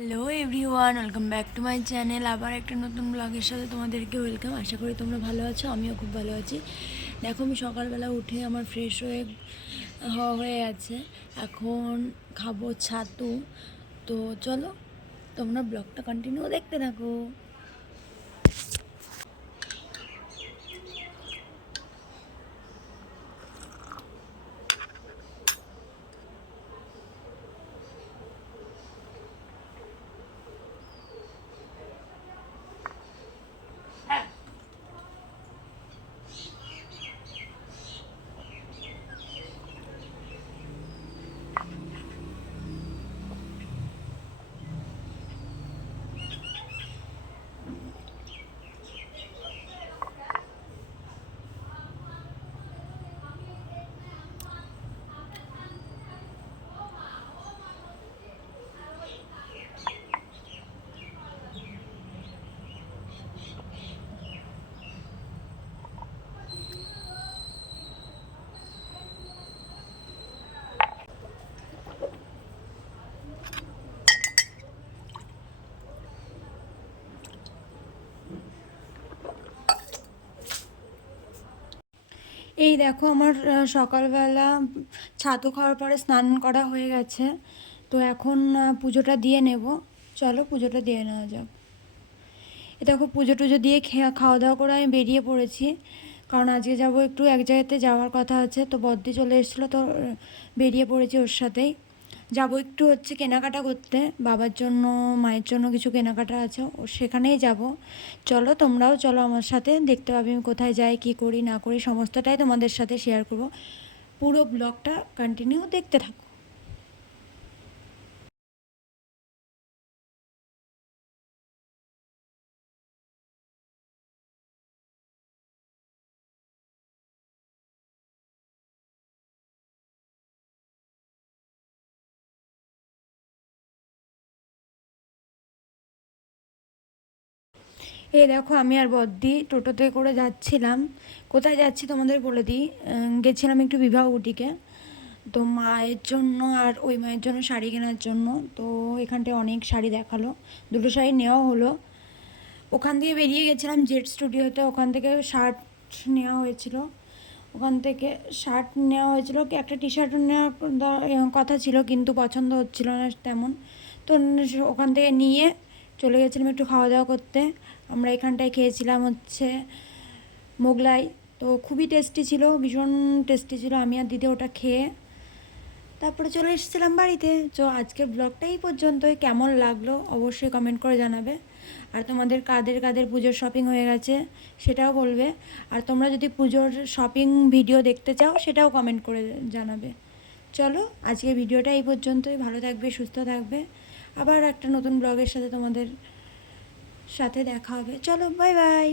Hello everyone, welcome back to my channel. আবার একটা নতুন ব্লগের সাথে তোমাদেরকে ওয়েলকাম। আশা করি তোমরা ভালো আছো, আমিও খুব ভালো আছি। দেখো, আমি সকালবেলা উঠে আমার ফ্রেশ হয়ে আছে। এখন খাবো ছাতু। তো চলো, তোমরা ব্লগটা কন্টিনিউ দেখতে থাকো। এই দেখো, আমার সকালবেলা ছাতু খাওয়ার পরে স্নান করা হয়ে গেছে। তো এখন পুজোটা দিয়ে নেব। চলো, পুজোটা দিয়ে নেওয়া যাক। এ দেখো, পুজো টুজো দিয়ে খাওয়া দাওয়া করে আমি বেরিয়ে পড়েছি, কারণ আজকে যাব একটু এক জায়গাতে যাওয়ার কথা আছে। তো বদ্দি চলে এসেছিলো, তো বেরিয়ে পড়েছি ওর সাথেই। যাব একটু কেনাকাটা করতে, বাবার জন্য মায়ের জন্য কিছু কেনাকাটা আছে, ও সেখানেই যাব। চলো, তোমরাও চলো আমার সাথে, দেখতে পাবে আমি কোথায় যাই, কী করি না করি সমস্তটাই তোমাদের সাথে শেয়ার করব। পুরো ব্লগটা কন্টিনিউ দেখতে থাকো। এই দেখো, আমি আর বদ্দি টোটোতে করে যাচ্ছিলাম। কোথায় যাচ্ছি তোমাদের বলে দিই। গেছিলাম একটু বিবাহ বুটিকে, তো মায়ের জন্য আর ওই মায়ের জন্য শাড়ি কেনার জন্য। তো এখানটায় অনেক শাড়ি দেখালো, দুটো শাড়ি নেওয়া হলো। ওখান দিয়ে বেরিয়ে গেছিলাম জেড স্টুডিওতে, ওখান থেকে শার্ট নেওয়া হয়েছিল। ওখান থেকে শার্ট নেওয়া হয়েছিল, একটা টি শার্ট নেওয়ার কথা ছিল, কিন্তু পছন্দ হচ্ছিল না তেমন। তো ওখান থেকে নিয়ে চলে গেছিলাম একটু খাওয়া দাওয়া করতে। আমরা এখানটায় খেয়েছিলাম মোগলাই। তো খুবই টেস্টি ছিল, ভীষণ টেস্টি ছিল। আমি আর দিদি ওটা খেয়ে তারপরে চলে এসেছিলাম বাড়িতে। তো আজকের ব্লগটা এই পর্যন্তই। কেমন লাগলো অবশ্যই কমেন্ট করে জানাবে। আর তোমাদের কাদের কাদের পুজোর শপিং হয়ে গেছে সেটাও বলবে। আর তোমরা যদি পুজোর শপিং ভিডিও দেখতে চাও সেটাও কমেন্ট করে জানাবে। চলো, আজকের ভিডিওটা এই পর্যন্তই। ভালো থাকবে, সুস্থ থাকবে। আবার একটা নতুন ব্লগের সাথে তোমাদের সাথে দেখা হবে। চলো, বাই বাই।